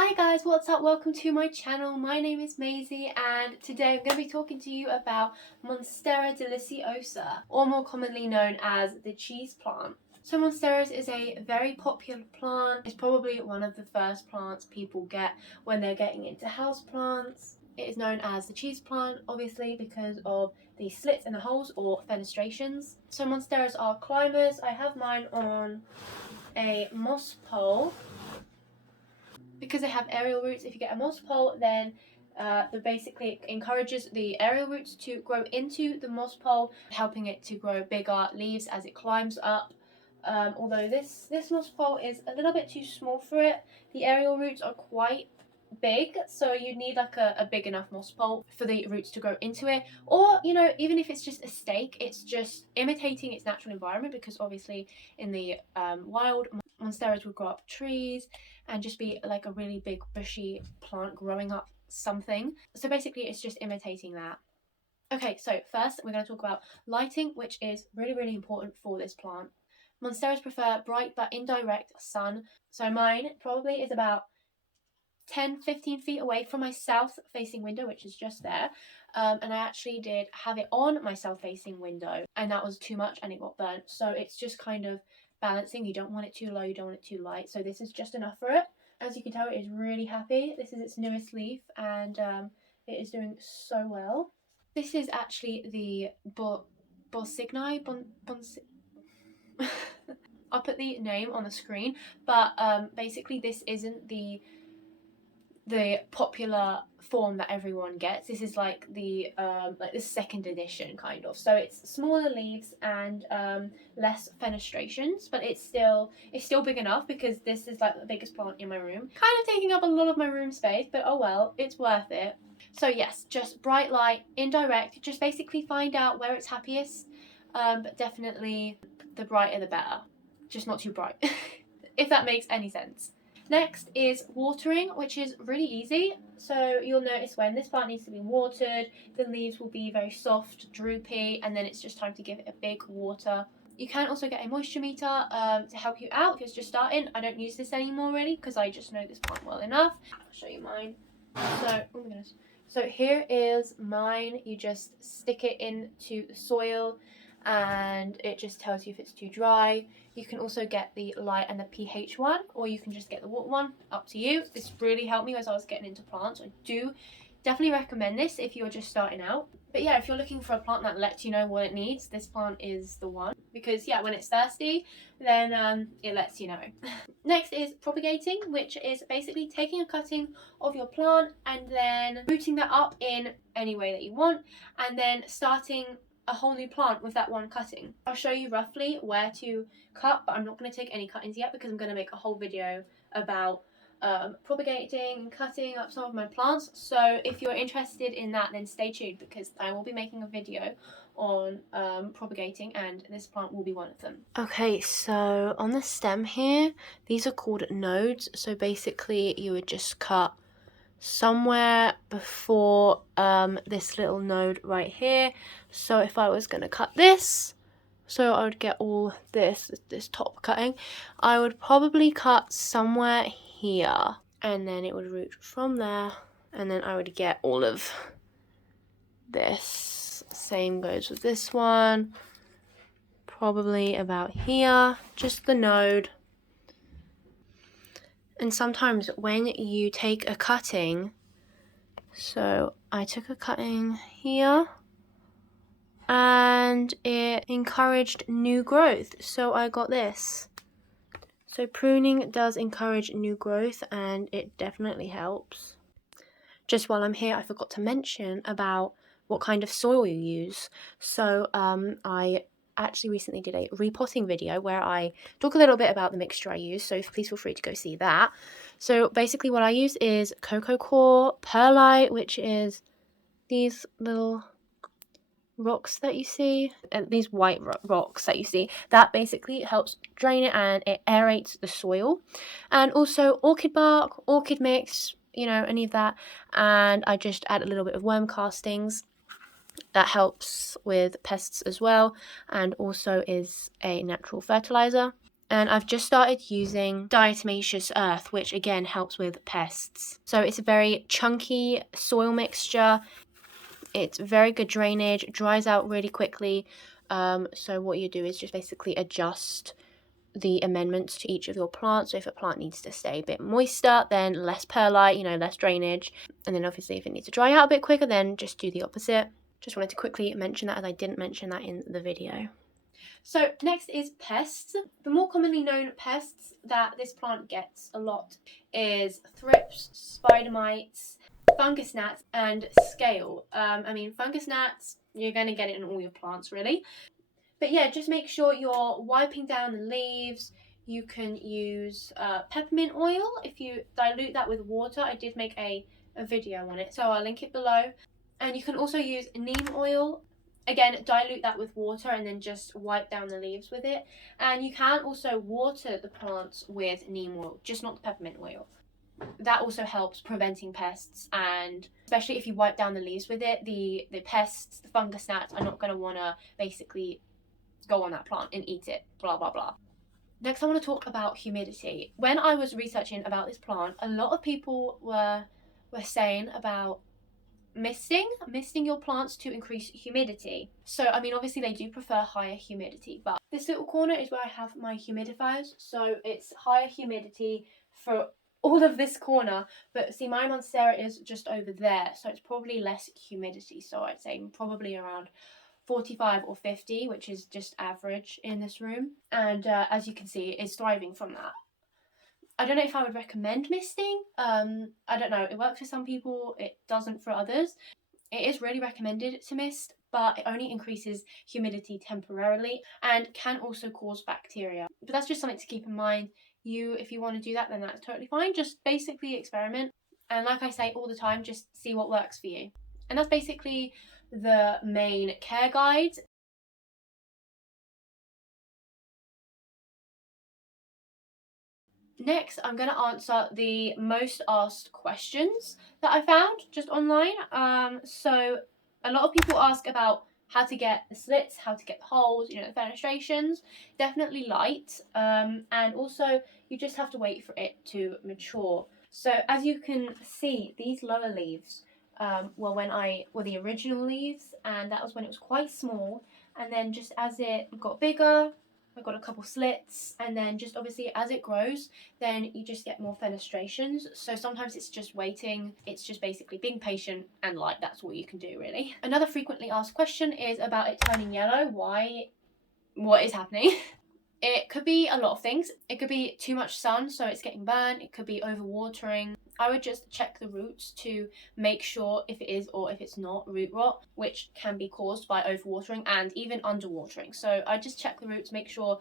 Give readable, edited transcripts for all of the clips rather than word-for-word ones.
Hi guys, what's up? Welcome to my channel. My name is Maisie and today I'm going to be talking to you about Monstera Deliciosa, or more commonly known as the cheese plant. So Monsteras is a very popular plant. It's probably one of the first plants people get when they're getting into houseplants. It is known as the cheese plant, obviously, because of the slits in the holes or fenestrations. So Monsteras are climbers. I have mine on a moss pole. Because they have aerial roots, if you get a moss pole, then basically encourages the aerial roots to grow into the moss pole, helping it to grow bigger leaves as it climbs up. Although this moss pole is a little bit too small for it, the aerial roots are quite big, so you need like a big enough moss pole for the roots to grow into it. Or, you know, even if it's just a stake, it's just imitating its natural environment, because obviously in the wild, monsteras would grow up trees and just be like a really big bushy plant growing up something. So basically it's just imitating that. Okay, so first we're going to talk about lighting, which is really important for this plant. Monsteras prefer bright but indirect sun. So mine probably is about 10-15 feet away from my south facing window, which is just there. And I actually did have it on my south facing window, and that was too much and it got burnt. So it's just kind of balancing. You don't want it too low, you don't want it too light. So this is just enough for it. As you can tell, it is really happy. This is its newest leaf, and it is doing so well. This is actually the Borsigni. I'll put the name on the screen, but basically this isn't the popular form that everyone gets. This is like the second edition kind of. So it's smaller leaves and less fenestrations, but it's still big enough, because this is like the biggest plant in my room. Kind of taking up a lot of my room space, but oh well, it's worth it. So yes, just bright light, indirect, just basically find out where it's happiest. But definitely the brighter the better. Just not too bright. If that makes any sense. Next is watering, which is really easy. So you'll notice when this plant needs to be watered, the leaves will be very soft, droopy, and then it's just time to give it a big water. You can also get a moisture meter to help you out if you're just starting. I don't use this anymore really, because I just know this plant well enough. I'll show you mine. So, oh my goodness. So here is mine. You just stick it into the soil and it just tells you if it's too dry. You can also get the light and the pH one, or you can just get the water one, up to you. This really helped me as I was getting into plants. I do definitely recommend this if you're just starting out. But yeah, if you're looking for a plant that lets you know what it needs, this plant is the one. Because yeah, when it's thirsty, then it lets you know. Next is propagating, which is basically taking a cutting of your plant and then rooting that up in any way that you want, and then starting a whole new plant with that one cutting. I'll show you roughly where to cut, but I'm not going to take any cuttings yet, because I'm going to make a whole video about propagating and cutting up some of my plants. So if you're interested in that, then stay tuned, because I will be making a video on propagating, and this plant will be one of them. Okay, so on the stem here, these are called nodes. So basically you would just cut somewhere before this little node right here. So if I was going to cut this, so I would get all this top cutting, I would probably cut somewhere here, and then it would root from there, and then I would get all of this. Same goes with this one, probably about here, just the node. And sometimes when you take a cutting, so I took a cutting here and it encouraged new growth, so I got this. So pruning does encourage new growth, and it definitely helps. Just while I'm here, I forgot to mention about what kind of soil you use. So I actually recently did a repotting video where I talk a little bit about the mixture I use, so please feel free to go see that. So basically what I use is coco coir, perlite, which is these little rocks that you see, these white rocks that you see, that basically helps drain it and it aerates the soil. And also orchid bark, orchid mix, you know, any of that. And I just add a little bit of worm castings. That helps with pests as well, and also is a natural fertilizer. And I've just started using diatomaceous earth, which again helps with pests. So it's a very chunky soil mixture. It's very good drainage, dries out really quickly. So what you do is just basically adjust the amendments to each of your plants. So if a plant needs to stay a bit moister, then less perlite, less drainage. And then obviously if it needs to dry out a bit quicker, then just do the opposite. Just wanted to quickly mention that, as I didn't mention that in the video. So next is pests. The more commonly known pests that this plant gets a lot is thrips, spider mites, fungus gnats, and scale. Fungus gnats, you're going to get it in all your plants really. But yeah, just make sure you're wiping down the leaves. You can use peppermint oil if you dilute that with water. I did make a video on it, so I'll link it below. And you can also use neem oil. Again, dilute that with water and then just wipe down the leaves with it. And you can also water the plants with neem oil, just not the peppermint oil. That also helps preventing pests, and especially if you wipe down the leaves with it, the pests, the fungus gnats are not going to want to basically go on that plant and eat it, blah blah blah. Next I want to talk about humidity. When I was researching about this plant, a lot of people were saying about misting your plants to increase humidity. So obviously they do prefer higher humidity, but this little corner is where I have my humidifiers, so it's higher humidity for all of this corner. But see, my Monstera is just over there, so it's probably less humidity, so I'd say probably around 45 or 50, which is just average in this room. And as you can see, it's thriving from that. I don't know if I would recommend misting. I don't know, it works for some people, it doesn't for others. It is really recommended to mist, but it only increases humidity temporarily and can also cause bacteria. But that's just something to keep in mind. If you want to do that, then that's totally fine. Just basically experiment. And like I say all the time, just see what works for you. And that's basically the main care guide. Next, I'm going to answer the most asked questions that I found just online. So a lot of people ask about how to get the slits, how to get the holes, the fenestrations. Definitely light. And also you just have to wait for it to mature. So as you can see, these lower leaves were the original leaves, and that was when it was quite small. And then just as it got bigger, I got a couple slits, and then just obviously as it grows, then you just get more fenestrations. So sometimes it's just waiting, it's just basically being patient and light. That's all you can do really. Another frequently asked question is about it turning yellow. What is happening? It could be a lot of things. It could be too much sun, so it's getting burnt. It could be overwatering. I would just check the roots to make sure if it is or if it's not root rot, which can be caused by overwatering and even underwatering. So I just check the roots, make sure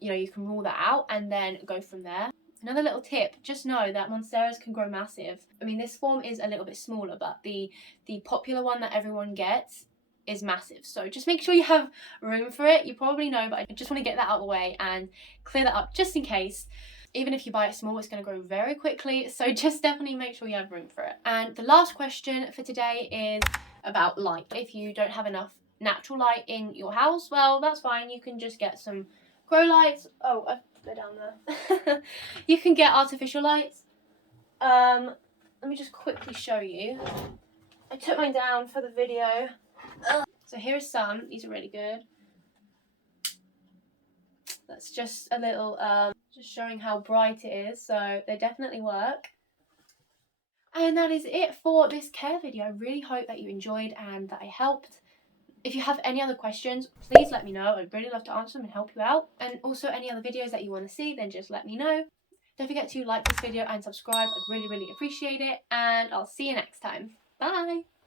you can rule that out, and then go from there. Another little tip, just know that Monsteras can grow massive. This form is a little bit smaller, but the popular one that everyone gets is massive, so just make sure you have room for it. You probably know, but I just want to get that out of the way and clear that up just in case. Even if you buy it small, it's going to grow very quickly, so just definitely make sure you have room for it. And the last question for today is about light. If you don't have enough natural light in your house, well, that's fine. You can just get some grow lights. Oh, they're down there. You can get artificial lights. Let me just quickly show you. I took mine down for the video. So here's some. These are really good. That's just a little just showing how bright it is, so they definitely work. And that is it for this care video. I really hope that you enjoyed and that I helped. If you have any other questions, please let me know. I'd really love to answer them and help you out. And also any other videos that you want to see, then just let me know. Don't forget to like this video and subscribe. I'd really appreciate it, and I'll see you next time. Bye!